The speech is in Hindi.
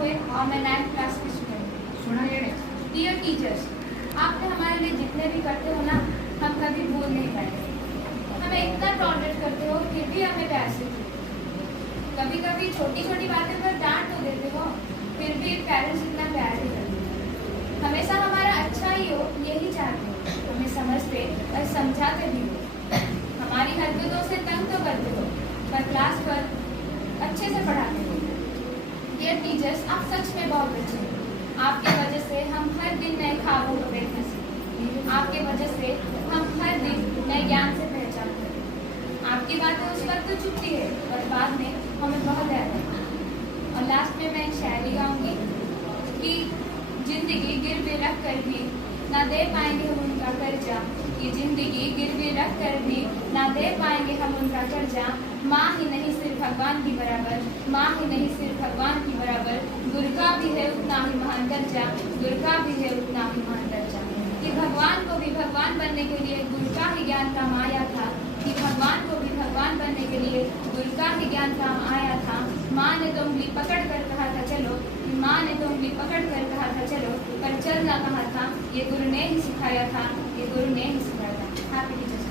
हुए और मैं 9th क्लास की स्टूडेंट सुना ये डियर टीचर्स, आपने हमारे लिए जितने भी करते हो ना, हम कभी भूल नहीं पाएंगे। हमें इतना टॉलरेट करते हो फिर भी हमें प्यार से देते हो। कभी कभी छोटी छोटी बातें पर डांट तो देते हो, फिर भी पेरेंट्स इतना प्यार ही करते हो। हमेशा हमारा अच्छा ही हो यही चाहते हो, हमें समझते और समझाते भी हो। हमारी हरकतों से तंग तो करते हो पर क्लास पर अच्छे से पढ़ाते हो। डियर टीचर्स, आप सच में बहुत अच्छे हो। आपके वजह से हम हर दिन नए ख्वाबों को देखने सीखते। आपके वजह से हम हर दिन नए ज्ञान से पहचानते हैं। आपकी बातें उस वक्त तो चुपती है पर बाद में हमें बहुत याद आती है। और लास्ट में मैं एक शायरी गाऊंगी कि जिंदगी गिरवी रख कर भी ना दे पाएंगे हम उनका कर्जा। ये जिंदगी गिरवी रख कर भी ना दे पाएंगे हम उनका कर्जा। माँ ही नहीं सिर्फ भगवान की बराबर, माँ ही नहीं सिर्फ भगवान की बराबर, गुरु का भी है उतना ही महान दर्जा, गुरु का भी है उतना ही महान दर्जा। कि भगवान को भी भगवान बनने के लिए गुरु का ही ज्ञान काम आया था। कि भगवान को भी भगवान बनने के लिए गुरु का ही ज्ञान काम आया था। माँ ने तो उंगली पकड़ कर कहा था चलो, माँ ने तो उंगली पकड़ कर कहा था चलो, पर चलना कहा था ये गुरु ने ही सिखाया था, ये गुरु ने ही सिखाया था। Happy teachers.